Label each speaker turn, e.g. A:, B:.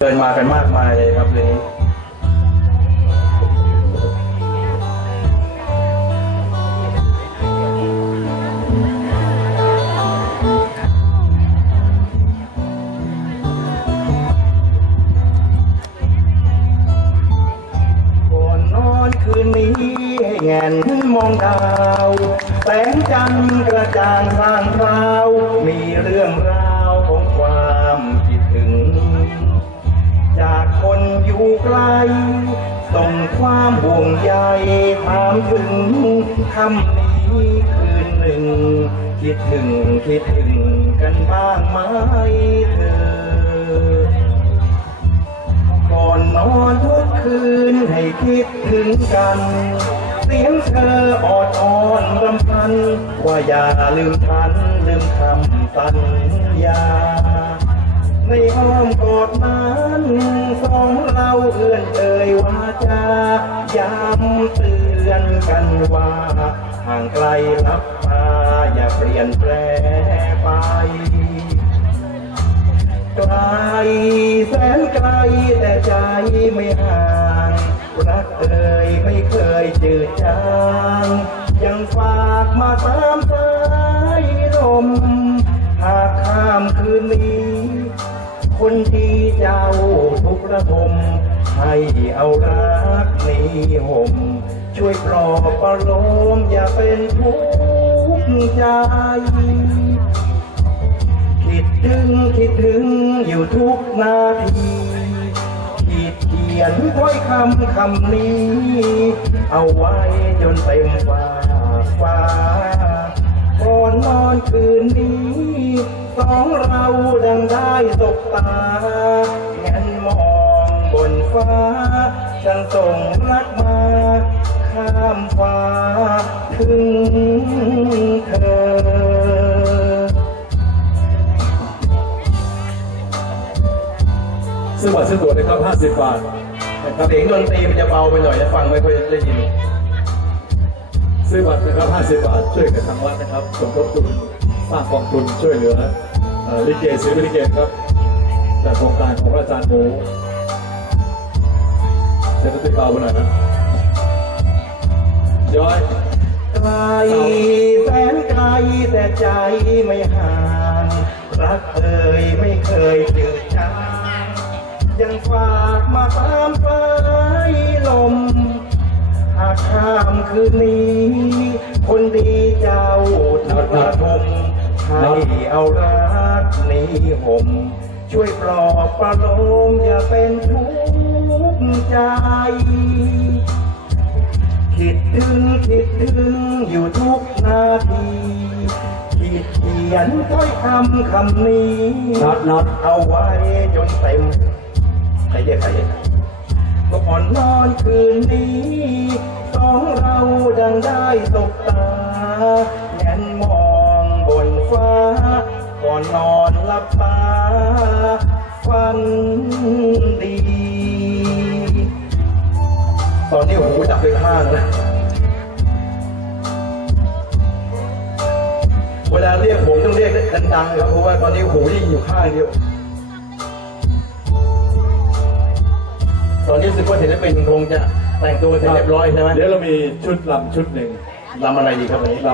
A: เดินมากันมากมายเลยครับเลยนี้ก่อนนอนคืนนี้ให้แงนมองดาว แสงจันทร์กระจ่างสร้างราว มีเรื่องราว ไกล ส่งความห่วงใยถามถึงคำนี้คืนหนึ่ง คิดถึงคิดถึงกันบ้างไหมเธอ ก่อนนอนทุกคืนให้คิดถึงกัน เสียงเธอออดอ่อนรำพัน ว่าอย่าลืมทันลืมคำสัญญาในอ้อมกอดนั้น สองเราเอื้อนเอ่ยวาจาย้ำเตือนกันว่าห่างไกลลับตาอย่าเปลี่ยนแปลไปไกลแสนไกลแต่ใจไม่ห่างรักเอ่ยไม่เคยจืดจางยังฝากมาตามสายลมหากข้ามคืนนี้ คนที่เจ้าทุกระทมให้เอารักนี้ห่ม ช่วยปลอบประโลมอย่าเป็นทุกข์ใจ คิดถึงคิดถึงอยู่ทุกนาทีขีดเขียนถ้อยคำคำนี้ เอาไว้จนเต็มฟ้าฟ้าก่อนนอนคืนนี้ สองเราดังได้สบตาแงนมองบนฟ้าฉันส่งรักมา ข้ามฟ้าถึงเธอ
B: ซื้อบัตรซื้อตั๋วนะครับ 50 บาทนะครับ
A: เสียงดนตรีมันจะเบาไปหน่อยนะฟังไม่ค่อยได้ยิน
B: ซื้อบัตรนะครับ 50 บาท ช่วยกับทางวัดนะครับ สมทบทุนสร้างกองทุนช่วยเหลือเอ่อ ลิเกศิลปินลิเกครับจากโครงการของอาจารย์หมูเจะติดเบาไปหน่อยนะย้อย
A: ไกลแสนไกลแต่ใจไม่ห่างรักเอ่ยไม่เคยจืดจางยังฝากมาตามสายลมหากข้ามคืนนี้ คนดีเจ้าทุกระทม ให้เอารักนี้ห่มช่วยปลอบประโลมอย่าเป็นทุกข์ใจ คิดถึงคิดถึงอยู่ทุกนาทีขีดเขียนถ้อยคำคำนี้
B: น็อตน็อต
A: เอาไว้จนเต็มใครเรียกใครเรียกก็ก่อนนอนคืนนี้สองเราดังได้สบตาแงนมองบน ฟ้า ก่อนนอนหลับตาฝันดี ตอนนี้หูดับไปข้างแล้วเวลาเรียกผมต้องเรียกดังๆครับเพราะว่าตอนนี้หูยิ่งอยู่ข้างเดียว ตอนนี้รู้สึกว่าศิลปินคงจะแต่งตัวเสร็จเรียบร้อยใช่ไหม
B: เดี๋ยวเรามีชุดลำชุดหนึ่ง
A: ลำอะไรดีครับวันนี้